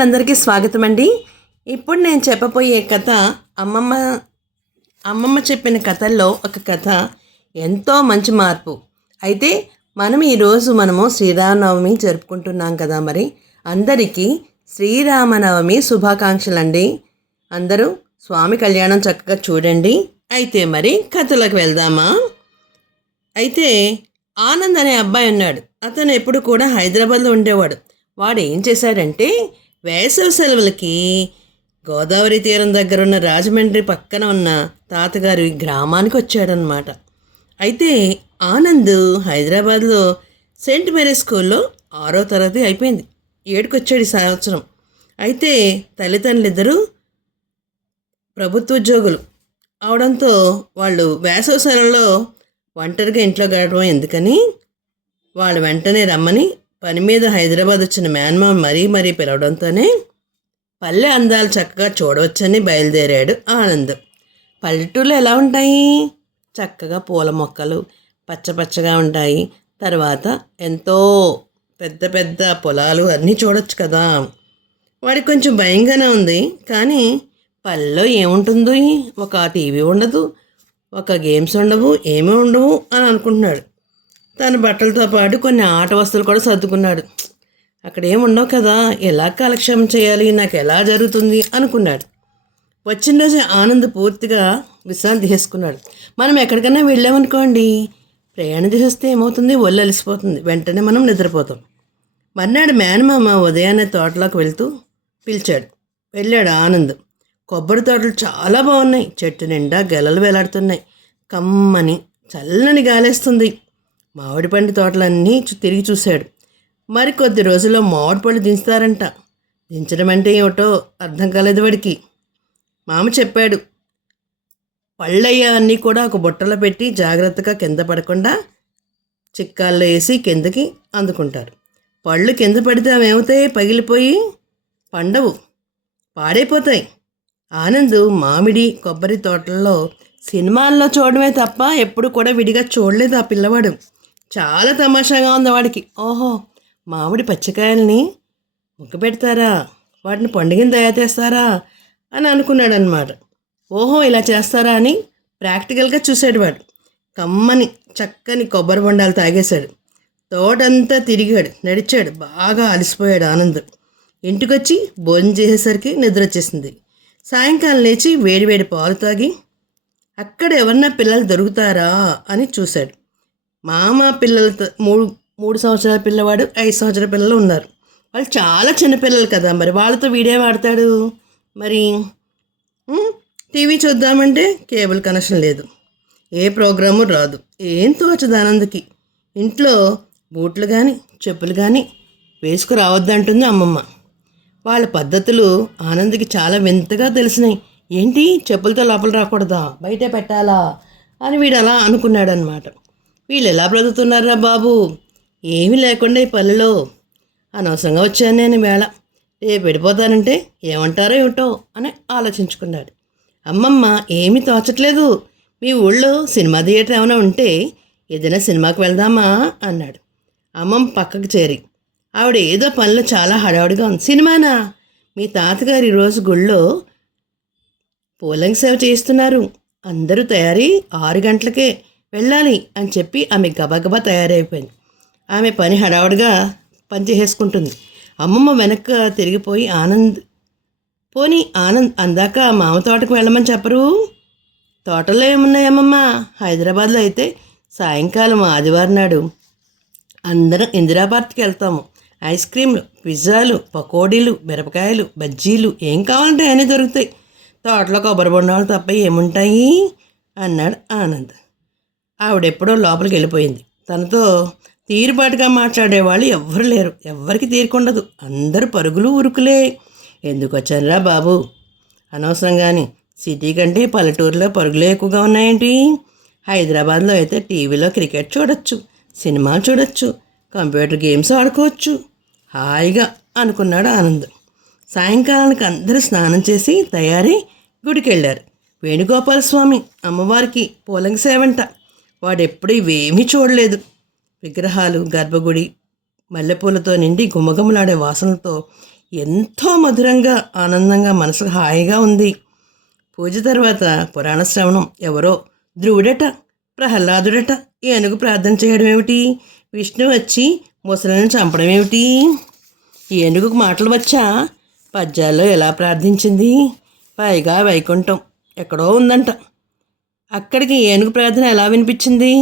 వాళ్ళందరికీ స్వాగతం అండి. ఇప్పుడు నేను చెప్పబోయే కథ అమ్మమ్మ అమ్మమ్మ చెప్పిన కథల్లో ఒక కథ. ఎంతో మంచి మార్పు. అయితే మనము శ్రీరామనవమి జరుపుకుంటున్నాం కదా. మరి అందరికీ శ్రీరామనవమి శుభాకాంక్షలు అండి. అందరూ స్వామి కళ్యాణం చక్కగా చూడండి. అయితే మరి కథలోకి వెళ్దామా? అయితే ఆనంద్ అనే అబ్బాయి ఉన్నాడు. అతను ఎప్పుడు కూడా హైదరాబాద్లో ఉండేవాడు. వాడు ఏం చేశాడంటే వేసవి సెలవులకి గోదావరి తీరం దగ్గర ఉన్న రాజమండ్రి పక్కన ఉన్న తాతగారి గ్రామానికి వచ్చాడనమాట. అయితే ఆనంద్ హైదరాబాద్లో సెయింట్ మేరీ స్కూల్లో 6వ తరగతి అయిపోయింది. 7కి వచ్చాడు ఈ సంవత్సరం. అయితే తల్లిదండ్రులిద్దరూ ప్రభుత్వ ఉద్యోగులు అవడంతో వాళ్ళు వేసవి సెలవుల్లో ఒంటరిగా ఇంట్లో గడపడం ఎందుకని వాళ్ళు వెంటనే రమ్మని పని మీద హైదరాబాద్ వచ్చిన మేనమామ మరీ పిలవడంతోనే పల్లె అందాలు చక్కగా చూడవచ్చని బయలుదేరాడు ఆనంద్. పల్లెటూళ్ళు ఎలా ఉంటాయి? చక్కగా పూల మొక్కలు పచ్చగా ఉంటాయి. తర్వాత ఎంతో పెద్ద పెద్ద పొలాలు అన్నీ చూడొచ్చు కదా. వాడికి కొంచెం భయంగానే ఉంది. కానీ పల్లెలో ఏముంటుందో, ఒక టీవీ ఉండదు, ఒక గేమ్స్ ఉండవు, ఏమీ ఉండవు అని అనుకుంటున్నాడు. తన బట్టలతో పాటు కొన్ని ఆట వస్తువులు కూడా సర్దుకున్నాడు. అక్కడ ఏముండవు కదా, ఎలా కాలక్షేమం చేయాలి, నాకు ఎలా జరుగుతుంది అనుకున్నాడు. వచ్చిన రోజు ఆనంద్ పూర్తిగా విశ్రాంతి తీసుకున్నాడు. మనం ఎక్కడికైనా వెళ్ళామనుకోండి, ప్రయాణం చేస్తే ఏమవుతుంది, ఒళ్ళు అలసిపోతుంది, వెంటనే మనం నిద్రపోతాం. మర్నాడు మేనమామ ఉదయాన్నే తోటలోకి వెళ్తూ పిలిచాడు. వెళ్ళాడు ఆనంద్. కొబ్బరి తోటలు చాలా బాగున్నాయి. చెట్టు నిండా గెలలు వేలాడుతున్నాయి. కమ్మని చల్లని గాలేస్తుంది. మామిడి పండు తోటలన్నీ తిరిగి చూశాడు. మరి కొద్ది రోజుల్లో మామిడి పళ్ళు దించుతారంట. దించడం అంటే ఏమిటో అర్థం కాలేదు వాడికి. మామ చెప్పాడు, పళ్ళయ్య అన్నీ కూడా ఒక బుట్టలో పెట్టి జాగ్రత్తగా కింద పడకుండా చిక్కాల్లో వేసి కిందకి అందుకుంటారు. పళ్ళు కింద పడితే అవి ఏమవుతాయి? పగిలిపోయి పండవు, పాడైపోతాయి. ఆనంద్ మామిడి కొబ్బరి తోటల్లో సినిమాల్లో చూడమే తప్ప ఎప్పుడు కూడా విడిగా చూడలేదు ఆ పిల్లవాడు. చాలా తమాషాగా ఉంది వాడికి. ఓహో, మామిడి పచ్చికాయల్ని ముక్క పెడతారా, వాటిని పండుగని తయారు చేస్తారా అని అనుకున్నాడు అనమాట. ఓహో, ఇలా చేస్తారా అని ప్రాక్టికల్గా చూశాడు వాడు. కమ్మని చక్కని కొబ్బరి బొండాలు తాగేశాడు. తోటంతా తిరిగాడు, నడిచాడు. బాగా అలసిపోయాడు ఆనంద్. ఇంటికొచ్చి భోజనం చేసేసరికి నిద్ర వచ్చేసింది. సాయంకాలం లేచి వేడివేడి పాలు తాగి అక్కడ ఎవరన్నా పిల్లలు దొరుకుతారా అని చూశాడు. మామ పిల్లలతో 3 సంవత్సరాల పిల్లవాడు, 5 సంవత్సరాల పిల్లలు ఉన్నారు. వాళ్ళు చాలా చిన్నపిల్లలు కదా. మరి వాళ్ళతో వీడియో వాడతాడు. మరి టీవీ చూద్దామంటే కేబుల్ కనెక్షన్ లేదు, ఏ ప్రోగ్రాము రాదు. ఏం తోచదు ఆనంద్కి. ఇంట్లో బూట్లు కానీ చెప్పులు కానీ వేసుకురావద్దంటుంది అమ్మమ్మ. వాళ్ళ పద్ధతులు ఆనంద్కి చాలా వింతగా తెలిసినాయి. ఏంటి, చెప్పులతో లోపల రాకూడదా, బయటే పెట్టాలా అని వీడు అలా అనుకున్నాడు అనమాట. వీళ్ళు ఎలా బ్రతుకుతున్నారా బాబు, ఏమీ లేకుండా ఈ పల్లెలో. అనవసరంగా వచ్చాను నేను వేళ, రేపు వెళ్ళిపోతానంటే ఏమంటారో ఏమిటో అని ఆలోచించుకున్నాడు. అమ్మమ్మ ఏమీ తోచట్లేదు, మీ ఊళ్ళో సినిమా థియేటర్ ఏమైనా ఉంటే ఏదైనా సినిమాకి వెళ్దామా అన్నాడు. అమ్మమ్మ పక్కకు చేరి ఆవిడ ఏదో పనిలో చాలా హడావుడిగా ఉంది. సినిమానా? మీ తాతగారు ఈరోజు గుళ్ళో పూలంగి సేవ చేస్తున్నారు, అందరూ తయారీ 6 గంటలకే వెళ్ళాలి అని చెప్పి ఆమె గబగబా తయారైపోయింది. ఆమె పని హడావుడిగా పనిచేసేసుకుంటుంది. అమ్మమ్మ వెనక్కి తిరిగిపోయి ఆనంద్ అందాక మామ తోటకు వెళ్ళమని చెప్పరు? తోటలో ఏమున్నాయమ్మమ్మ? హైదరాబాద్లో అయితే సాయంకాలం ఆదివారం నాడు అందరం ఇందిరా పార్క్కి వెళ్తాము. ఐస్ క్రీమ్లు, పిజ్జాలు, పకోడీలు, మిరపకాయలు, బజ్జీలు ఏం కావాలంటే అన్నీ దొరుకుతాయి. తోటలో కొబ్బరి బొండాలు తప్ప ఏముంటాయి అన్నాడు ఆనంద్. ఆవిడెప్పుడో లోపలికి వెళ్ళిపోయింది. తనతో తీరుబాటుగా మాట్లాడేవాళ్ళు ఎవ్వరు లేరు. ఎవ్వరికి తీరుకుండదు. అందరూ పరుగులు ఉరుకులే. ఎందుకు వచ్చానురా బాబు అనవసరంగాని. సిటీ కంటే పల్లెటూరులో పరుగులే ఎక్కువగా ఉన్నాయేంటి? హైదరాబాద్లో అయితే టీవీలో క్రికెట్ చూడొచ్చు, సినిమాలు చూడొచ్చు, కంప్యూటర్ గేమ్స్ ఆడుకోవచ్చు హాయిగా అనుకున్నాడు ఆనంద్. సాయంకాలానికి అందరూ స్నానం చేసి తయారై గుడికి వెళ్ళారు. వేణుగోపాలస్వామి అమ్మవారికి పూలంగి సేవంట. వాడెప్పుడు ఇవేమీ చూడలేదు. విగ్రహాలు, గర్భగుడి, మల్లెపూలతో నిండి గుమ్మగుమ్మలాడే వాసనలతో ఎంతో మధురంగా ఆనందంగా మనసుకు హాయిగా ఉంది. పూజ తర్వాత పురాణ శ్రవణం. ఎవరో ధ్రువుడట, ప్రహ్లాదుడట ఏనుగు ప్రార్థన చేయడం ఏమిటి, విష్ణు వచ్చి ముసలిని చంపడం ఏమిటి, ఏనుగుకు మాటలు వచ్చా, పద్యాల్లో ఎలా ప్రార్థించింది, పైగా వైకుంఠం ఎక్కడో ఉందంట, అక్కడికి ఏనుగు ప్రార్థన ఎలా వినిపించింది,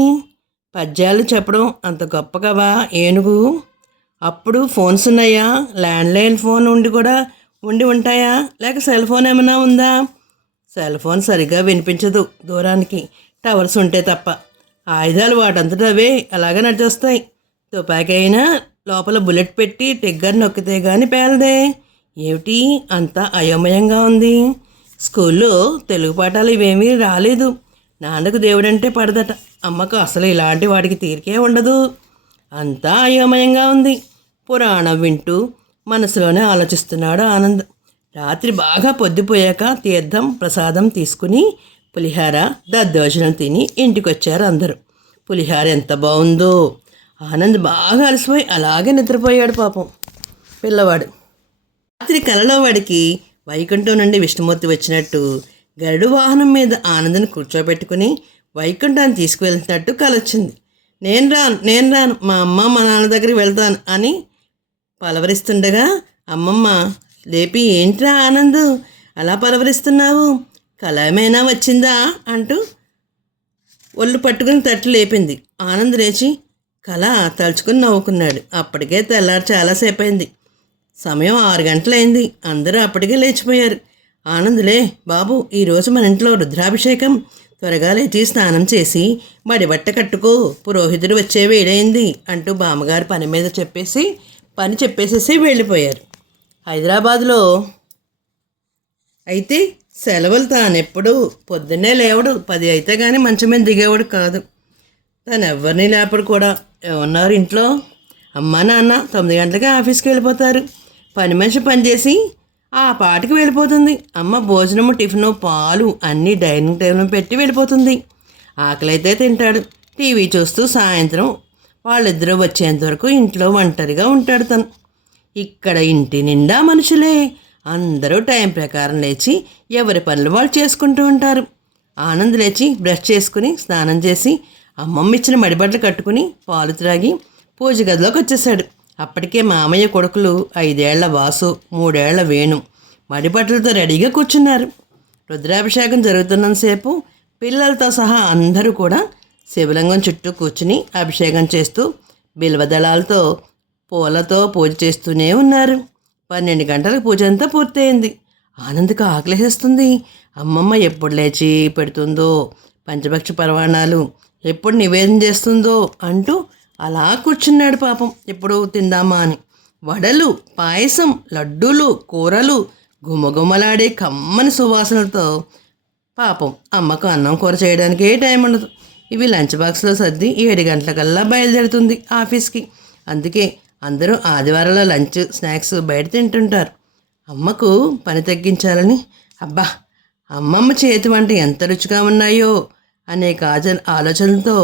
పద్యాలు చెప్పడం అంత గొప్ప కవా ఏనుగు. అప్పుడు ఫోన్స్ ఉన్నాయా, ల్యాండ్లైన్ ఫోన్ ఉండి ఉంటాయా, లేక సెల్ ఫోన్ ఏమైనా ఉందా? సెల్ ఫోన్ సరిగ్గా వినిపించదు దూరానికి, టవర్స్ ఉంటే తప్ప. ఆయుధాలు వాటంతట అవే అలాగే నడిచొస్తాయి. తుపాకీ అయినా లోపల బుల్లెట్ పెట్టి ట్రిగ్గర్ నొక్కితే గాని పేలదే. ఏమిటి అంతా అయోమయంగా ఉంది. స్కూల్లో తెలుగు పాఠాలు ఇవేమీ రాలేదు. నాన్నకు దేవుడంటే పడదట, అమ్మకు అసలు ఇలాంటి వాడికి తీరికే ఉండదు. అంతా అయోమయంగా ఉంది. పురాణం వింటూ మనసులోనే ఆలోచిస్తున్నాడు ఆనంద్. రాత్రి బాగా పొద్దుపోయాక తీర్థం ప్రసాదం తీసుకుని పులిహార దద్దోజనం తిని ఇంటికొచ్చారు అందరూ. పులిహార ఎంత బాగుందో. ఆనంద్ బాగా అలసిపోయి అలాగే నిద్రపోయాడు పాపం పిల్లవాడు. రాత్రి కలలో వాడికి వైకుంఠం నుండి విష్ణుమూర్తి వచ్చినట్టు గరుడు వాహనం మీద ఆనంద్ని కూర్చోబెట్టుకుని వైకుంఠాన్ని తీసుకువెళ్తున్నట్టు కలొచ్చింది. నేను రాను, మా అమ్మ మా నాన్న దగ్గరికి వెళ్తాను అని పలవరిస్తుండగా అమ్మమ్మ లేపి, ఏంట్రా ఆనంద్ అలా పలవరిస్తున్నావు, కలమేనా వచ్చిందా అంటూ ఒళ్ళు పట్టుకుని తట్టి లేపింది. ఆనంద్ లేచి కళ తలుచుకుని నవ్వుకున్నాడు. అప్పటికే తెల్లారి చాలాసేపు అయింది. సమయం 6 గంటలైంది. అందరూ అప్పటికే లేచిపోయారు. ఆనందులే బాబు, ఈరోజు మన ఇంట్లో రుద్రాభిషేకం, త్వరగా లేచి స్నానం చేసి మడిబట్ట కట్టుకో, పురోహితుడు వచ్చే వేడైంది అంటూ బామ్మగారు పని చెప్పేసేసి వెళ్ళిపోయారు. హైదరాబాద్లో అయితే సెలవులు తానెప్పుడు పొద్దున్నే లేవడు, 10 అయితే కానీ మంచం మీద దిగేవాడు కాదు. తను ఎవరిని లేపడు కూడా. ఏమన్నారు ఇంట్లో, అమ్మ నాన్న 9 గంటలకి ఆఫీస్కి వెళ్ళిపోతారు. పని మనిషి పనిచేసి ఆ పాటికి వెళ్ళిపోతుంది. అమ్మ భోజనము టిఫిను పాలు అన్నీ డైనింగ్ టేబుల్ పెట్టి వెళ్ళిపోతుంది. ఆకలైతే తింటాడు. టీవీ చూస్తూ సాయంత్రం వాళ్ళిద్దరూ వచ్చేంత వరకు ఇంట్లో ఒంటరిగా ఉంటాడు తను. ఇక్కడ ఇంటి నిండా మనుషులే. అందరూ టైం ప్రకారం లేచి ఎవరి పనులు వాళ్ళు చేసుకుంటూ ఉంటారు. ఆనంద్ లేచి బ్రష్ చేసుకుని స్నానం చేసి అమ్మమ్మ ఇచ్చిన మడిబట్టలు కట్టుకుని పాలు త్రాగి పూజ గదిలోకి వచ్చేసాడు. అప్పటికే మామయ్య కొడుకులు 5 ఏళ్ల వాసు, 3 ఏళ్ల వేణు మడిబట్టలతో రెడీగా కూర్చున్నారు. రుద్రాభిషేకం జరుగుతున్నంతసేపు పిల్లలతో సహా అందరూ కూడా శివలింగం చుట్టూ కూర్చుని అభిషేకం చేస్తూ బిల్వదళాలతో పూలతో పూజ చేస్తూనే ఉన్నారు. 12 గంటలకు పూజ అంతా పూర్తయింది. ఆనంద్కి ఆకలేస్తుంది. అమ్మమ్మ ఎప్పుడు లేచి పెడుతుందో, పంచభక్ష పరవాణాలు ఎప్పుడు నివేదన చేస్తుందో అంటూ అలా కూర్చున్నాడు పాపం, ఎప్పుడు తిందామా అని. వడలు, పాయసం, లడ్డూలు, కూరలు గుమగుమలాడే కమ్మని సువాసనలతో పాపం అమ్మకు అన్నం కూర చేయడానికే టైం ఉండదు. ఇవి లంచ్ బాక్స్లో సర్ది 7 గంటలకల్లా బయలుదేరుతుంది ఆఫీస్కి. అందుకే అందరూ ఆదివారంలో లంచ్ స్నాక్స్ బయట తింటుంటారు. అమ్మకు పని తగ్గించాలని, అబ్బా అమ్మమ్మ చేతి వంట ఎంత రుచిగా ఉన్నాయో అనేక ఆలోచనలతో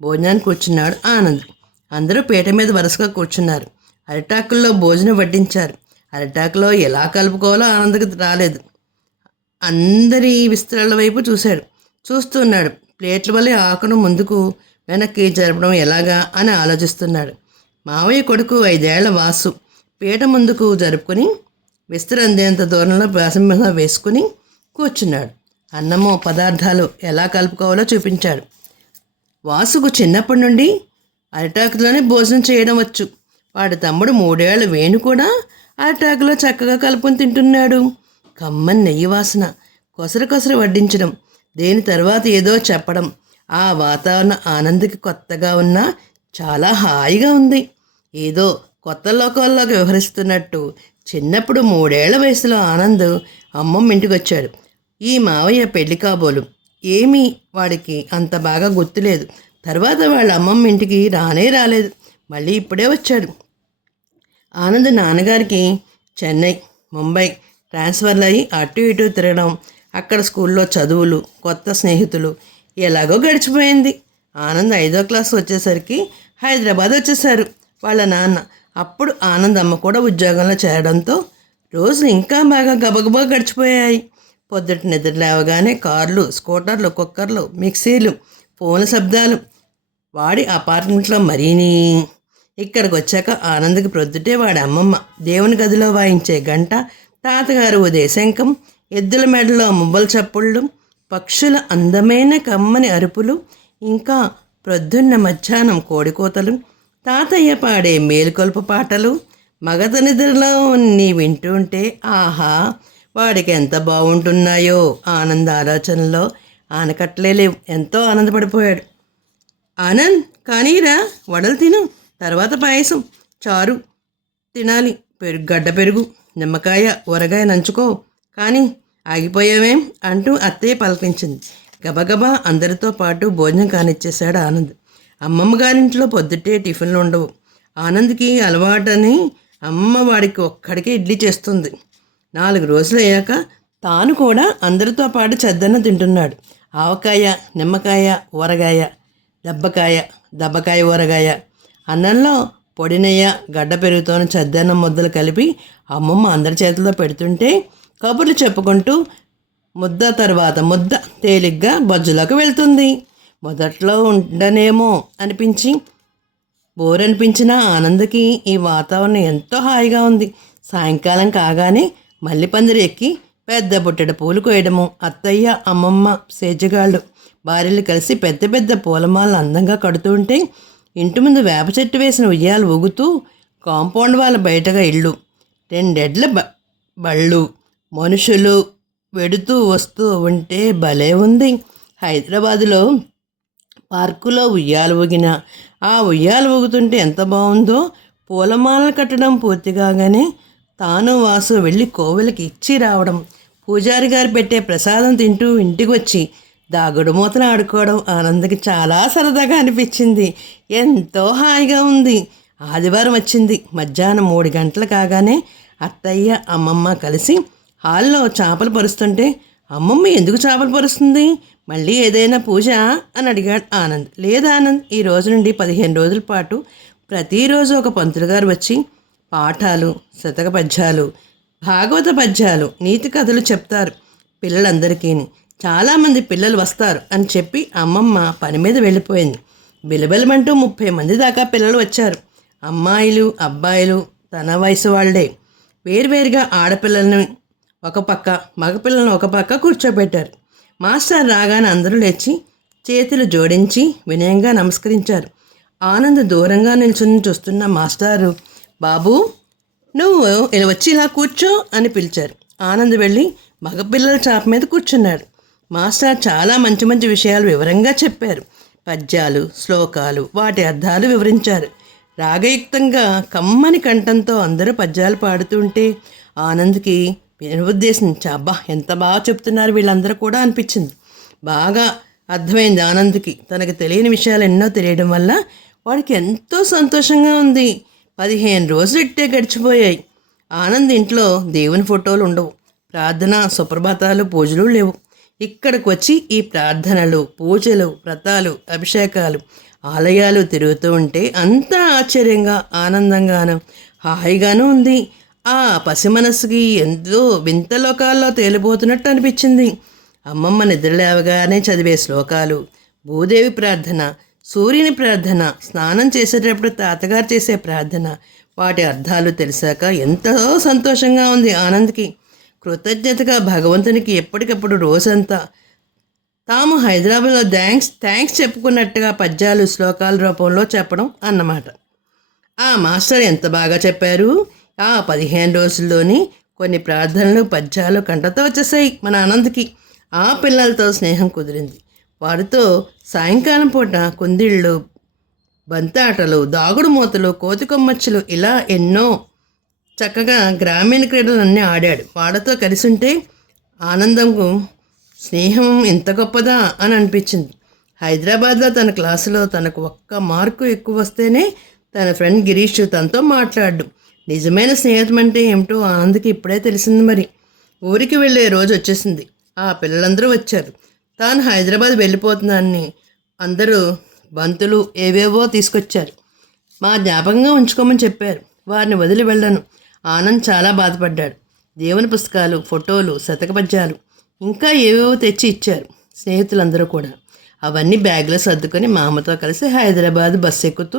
భోజనానికి కూర్చున్నాడు ఆనంద్. అందరూ పీట మీద వరుసగా కూర్చున్నారు. అరిటాకుల్లో భోజనం వడ్డించారు. అరిటాకులో ఎలా కలుపుకోవాలో ఆనంద్కి రాలేదు. అందరి విస్తరాల వైపు చూస్తున్నాడు. ప్లేట్ల వల్ల ఆకును ముందుకు వెనక్కి జరపడం ఎలాగా అని ఆలోచిస్తున్నాడు. మావయ్య కొడుకు 5 ఏళ్ల వాసు పీట ముందుకు జరుపుకొని విస్తర అందేంత దూరంలో వ్యాసం వేసుకుని కూర్చున్నాడు. అన్నము పదార్థాలు ఎలా కలుపుకోవాలో చూపించాడు. వాసుకు చిన్నప్పటి నుండి అరిటాకులోనే భోజనం చేయడం వచ్చు. వాడి తమ్ముడు 3 ఏళ్ల వేణు కూడా అరిటాకులో చక్కగా కలుపుకొని తింటున్నాడు. కమ్మని నెయ్యి వాసన, కొసరు వడ్డించడం, దేని తర్వాత ఏదో చెప్పడం. ఆ వాతావరణం ఆనంద్కి కొత్తగా ఉన్నా చాలా హాయిగా ఉంది. ఏదో కొత్త లోకాల్లోకి వ్యవహరిస్తున్నట్టు. చిన్నప్పుడు 3 ఏళ్ల వయసులో ఆనంద్ అమ్మమ్మ ఇంటికి వచ్చాడు. ఈ మావయ్య పెళ్లి కాబోలు ఏమీ వాడికి అంత బాగా గుర్తులేదు. తర్వాత వాళ్ళ అమ్మమ్మ ఇంటికి రాలేదు. మళ్ళీ ఇప్పుడే వచ్చాడు. ఆనంద్ నాన్నగారికి చెన్నై, ముంబై ట్రాన్స్ఫర్లు అయ్యి అటు ఇటు తిరగడం, అక్కడ స్కూల్లో చదువులు, కొత్త స్నేహితులు ఎలాగో గడిచిపోయింది. ఆనంద్ 5వ క్లాస్ వచ్చేసరికి హైదరాబాద్ వచ్చేసారు వాళ్ళ నాన్న. అప్పుడు ఆనంద్ అమ్మ కూడా ఉద్యోగంలో చేరడంతో రోజులు ఇంకా బాగా గబగబా గడిచిపోయాయి. పొద్దుట నిద్ర లేవగానే కార్లు, స్కూటర్లు, కుక్కర్లు, మిక్సీలు, ఫోన్ల శబ్దాలు. వాడి అపార్ట్మెంట్లో మరీని. ఇక్కడికి వచ్చాక ఆనంద్కి ప్రొద్దుటే వాడి అమ్మమ్మ దేవుని గదిలో వాయించే గంట, తాతగారు ఉదయ శంఖం, ఎద్దుల మెడలో మువ్వల చప్పుళ్ళు, పక్షుల అందమైన కమ్మని అరుపులు, ఇంకా ప్రొద్దున్న మధ్యాహ్నం కోడికోతలు, తాతయ్య పాడే మేలుకొల్పు పాటలు మగత నిద్రలో నీ వింటూ ఉంటే ఆహా వాడికి ఎంత బాగుంటున్నాయో ఆనంద్ ఆలోచనలో ఆనకట్లే లేవు. ఎంతో ఆనందపడిపోయాడు. ఆనంద్ కానీరా, వడలు తిను, తర్వాత పాయసం, చారు తినాలి, గడ్డ పెరుగు, నిమ్మకాయ, ఊరగాయ నంచుకో, కానీ ఆగిపోయావేం అంటూ అత్తయ్య పలకరించింది. గబగబా అందరితో పాటు భోజనం కానిచ్చేశాడు ఆనంద్. అమ్మమ్మ గారింట్లో పొద్దుటే టిఫిన్లు ఉండవు. ఆనంద్కి అలవాటని అమ్మ వాడికి ఒక్కడికే ఇడ్లీ చేస్తుంది. 4 రోజులు అయ్యాక తాను కూడా అందరితో పాటు చద్దన్నం తింటున్నాడు. ఆవకాయ, నిమ్మకాయ, ఊరగాయ, దబ్బకాయ ఊరగాయ, అన్నంలో పొడి నెయ్య, గడ్డ పెరుగుతోని చద్దన్నం ముద్దలు కలిపి అమ్మమ్మ అందరి చేతిలో పెడుతుంటే కబుర్లు చెప్పుకుంటూ ముద్ద తర్వాత ముద్ద తేలిగ్గా బొజ్జులోకి వెళ్తుంది. మొదట్లో ఉండనేమో అనిపించి బోర్ అనిపించిన ఆనంద్కి ఈ వాతావరణం ఎంతో హాయిగా ఉంది. సాయంకాలం కాగానే మల్లి పందిరి ఎక్కి పెద్ద బుట్టెడ పూలు కోయడము, అత్తయ్య, అమ్మమ్మ, సేజగాళ్ళు భార్యలు కలిసి పెద్ద పెద్ద పూలమాలను అందంగా కడుతూ ఉంటే ఇంటి ముందు వేప చెట్టు వేసిన ఉయ్యాలు ఊగుతూ కాంపౌండ్ వాళ్ళ బయటగా ఇళ్ళు, 2 ఎడ్ల బళ్ళు, మనుషులు వెడుతూ వస్తూ ఉంటే భలే ఉంది. హైదరాబాదులో పార్కులో ఉయ్యాలు ఊగిన ఆ ఉయ్యాలు ఊగుతుంటే ఎంత బాగుందో. పూలమాలలు కట్టడం పూర్తి కాగానే తాను వాసు వెళ్ళి కోవెలకి ఇచ్చి రావడం, పూజారి గారు పెట్టే ప్రసాదం తింటూ ఇంటికి వచ్చి దాగుడు మూతలు ఆడుకోవడం ఆనంద్కి చాలా సరదాగా అనిపించింది. ఎంతో హాయిగా ఉంది. ఆదివారం వచ్చింది. మధ్యాహ్నం 3 గంటలు కాగానే అత్తయ్య, అమ్మమ్మ కలిసి హాల్లో చేపలు పరుస్తుంటే అమ్మమ్మ ఎందుకు చేపలు పరుస్తుంది, మళ్ళీ ఏదైనా పూజ అని అడిగాడు ఆనంద్. లేదా ఆనంద్, ఈ రోజు నుండి 15 రోజుల పాటు ప్రతిరోజు ఒక పంతులు గారు వచ్చి పాఠాలు, శతక పద్యాలు, భాగవత పద్యాలు, నీతి కథలు చెప్తారు పిల్లలందరికీ. చాలామంది పిల్లలు వస్తారు అని చెప్పి అమ్మమ్మ పని మీద వెళ్ళిపోయింది. బిలబిలమంటూ 30 మంది దాకా పిల్లలు వచ్చారు. అమ్మాయిలు, అబ్బాయిలు, తన వయసు వాళ్ళే. వేరువేరుగా ఆడపిల్లల్ని ఒక పక్క, మగపిల్లలను ఒక పక్క కూర్చోబెట్టారు. మాస్టర్ రాగానే అందరూ లేచి చేతులు జోడించి వినయంగా నమస్కరించారు. ఆనంద్ దూరంగా నిల్చుని చూస్తున్న మాస్టారు, బాబు నువ్వు వచ్చి ఇలా కూర్చో అని పిలిచారు. ఆనంద్ వెళ్ళి మగపిల్లల చాప మీద కూర్చున్నాడు. మాస్టర్ చాలా మంచి మంచి విషయాలు వివరంగా చెప్పారు. పద్యాలు, శ్లోకాలు, వాటి అర్థాలు వివరించారు. రాగయుక్తంగా కమ్మని కంఠంతో అందరూ పద్యాలు పాడుతుంటే ఆనంద్కి ఉద్దేశించి అబ్బా ఎంత బాగా చెప్తున్నారు వీళ్ళందరూ కూడా అనిపించింది. బాగా అర్థమైంది ఆనంద్కి. తనకు తెలియని విషయాలు ఎన్నో తెలియడం వల్ల వాడికి ఎంతో సంతోషంగా ఉంది. 15 రోజులు ఇట్టే గడిచిపోయాయి. ఆనంద్ ఇంట్లో దేవుని ఫోటోలు ఉండవు. ప్రార్థన, సుప్రభాతాలు, పూజలు లేవు. ఇక్కడికి వచ్చి ఈ ప్రార్థనలు, పూజలు, వ్రతాలు, అభిషేకాలు, ఆలయాలు తిరుగుతూ ఉంటే అంతా ఆశ్చర్యంగా, ఆనందంగాను, హాయిగాను ఉంది. ఆ పసి మనసుకి ఎంతో వింత లోకాల్లో తేలిపోతున్నట్టు అనిపించింది. అమ్మమ్మ నిద్రలేవగానే చదివే శ్లోకాలు, భూదేవి ప్రార్థన, సూర్యుని ప్రార్థన, స్నానం చేసేటప్పుడు తాతగారు చేసే ప్రార్థన, వాటి అర్థాలు తెలిసాక ఎంతో సంతోషంగా ఉంది ఆనంద్కి. కృతజ్ఞతగా భగవంతునికి ఎప్పటికప్పుడు రోజంతా తాము హైదరాబాద్లో థ్యాంక్స్ చెప్పుకున్నట్టుగా పద్యాలు, శ్లోకాల రూపంలో చెప్పడం అన్నమాట. ఆ మాస్టర్ ఎంత బాగా చెప్పారు. ఆ 15 రోజుల్లోని కొన్ని ప్రార్థనలు, పద్యాలు కంటతో వచ్చేసాయి మన ఆనంద్కి. ఆ పిల్లలతో స్నేహం కుదిరింది. వారితో సాయంకాలం పూట కుందిళ్ళు, బంతాటలు, దాగుడు మూతలు, కోతి కొమ్మచ్చులు, ఇలా ఎన్నో చక్కగా గ్రామీణ క్రీడలన్నీ ఆడాడు. వాడితో కలిసి ఉంటే ఆనందంకు స్నేహం ఎంత గొప్పదా అని అనిపించింది. హైదరాబాద్లో తన క్లాసులో తనకు 1 మార్కు ఎక్కువ వస్తేనే తన ఫ్రెండ్ గిరీష్ తనతో మాట్లాడు. నిజమైన స్నేహితం అంటే ఏమిటో ఆనంద్కి ఇప్పుడే తెలిసింది. మరి ఊరికి వెళ్ళే రోజు వచ్చేసింది. ఆ పిల్లలందరూ వచ్చారు. తాను హైదరాబాద్ వెళ్ళిపోతున్నానని అందరూ బంతులు ఏవేవో తీసుకొచ్చారు. మా జ్ఞాపకంగా ఉంచుకోమని చెప్పారు. వారిని వదిలి వెళ్ళను. ఆనంద్ చాలా బాధపడ్డాడు. దేవుని పుస్తకాలు, ఫోటోలు, శతక పద్యాలు ఇంకా ఏవేవో తెచ్చి ఇచ్చారు స్నేహితులందరూ కూడా. అవన్నీ బ్యాగ్లో సర్దుకొని మా అమ్మతో కలిసి హైదరాబాద్ బస్సు ఎక్కుతూ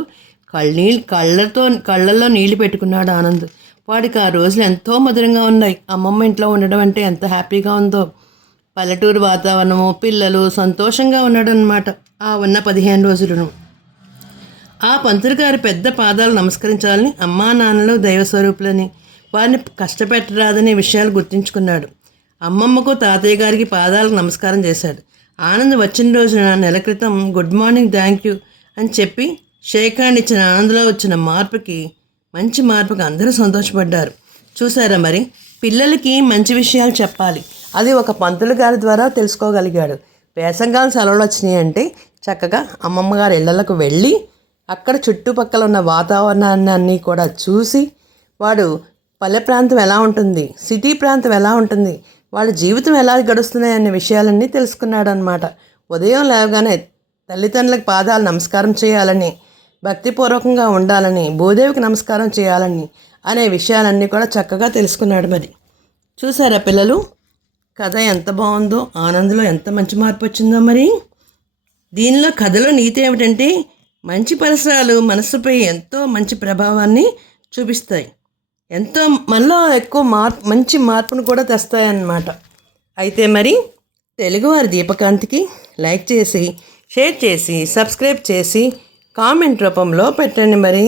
కళ్ళల్లో నీళ్లు పెట్టుకున్నాడు ఆనంద్. వాడికి ఆ రోజులు ఎంతో మధురంగా ఉన్నాయి. అమ్మమ్మ ఇంట్లో ఉండడం అంటే ఎంత హ్యాపీగా ఉందో. పల్లెటూరు వాతావరణము, పిల్లలు సంతోషంగా ఉన్నాడనమాట ఆ ఉన్న 15 రోజులను. ఆ పంతులు గారి పెద్ద పాదాలు నమస్కరించాలని, అమ్మా నాన్నలు దైవస్వరూపులని, వారిని కష్టపెట్టరాదనే విషయాలు గుర్తుంచుకున్నాడు. అమ్మమ్మకు, తాతయ్య గారికి పాదాలకు నమస్కారం చేశాడు. ఆనంద్ వచ్చిన రోజున నెల క్రితం గుడ్ మార్నింగ్, థ్యాంక్ యూ అని చెప్పి షేక్ హ్యాండ్ ఇచ్చిన ఆనంద్లో వచ్చిన మంచి మార్పుకి అందరూ సంతోషపడ్డారు. చూసారా మరి, పిల్లలకి మంచి విషయాలు చెప్పాలి, అది ఒక పంతులు గారి ద్వారా తెలుసుకోగలిగాడు. వేసంగాలం సెలవులు వచ్చినాయి అంటే చక్కగా అమ్మమ్మ గారి ఇళ్ళకు వెళ్ళి అక్కడ చుట్టుపక్కల ఉన్న వాతావరణాన్ని కూడా చూసి, వాడు పల్లె ప్రాంతం ఎలా ఉంటుంది, సిటీ ప్రాంతం ఎలా ఉంటుంది, వాళ్ళ జీవితం ఎలా గడుస్తున్నాయి అనే విషయాలన్నీ తెలుసుకున్నాడు అనమాట. ఉదయం లేవగానే తల్లిదండ్రులకు పాదాలు నమస్కారం చేయాలని, భక్తిపూర్వకంగా ఉండాలని, భూదేవికి నమస్కారం చేయాలని అనే విషయాలన్నీ కూడా చక్కగా తెలుసుకున్నాడు. మరి చూసారా పిల్లలు, కథ ఎంత బాగుందో, ఆనందంలో ఎంత మంచి మార్పు వచ్చిందో. మరి దీనిలో కథలో నీతి ఏమిటంటే, మంచి పరిసరాలు మనసుపై ఎంతో మంచి ప్రభావాన్ని చూపిస్తాయి, ఎంతో మనలో ఎక్కువ మంచి మార్పును కూడా తెస్తాయన్నమాట. అయితే మరి తెలుగువారి దీపకాంతికి లైక్ చేసి, షేర్ చేసి, సబ్స్క్రైబ్ చేసి, కామెంట్ రూపంలో పెట్టండి మరి.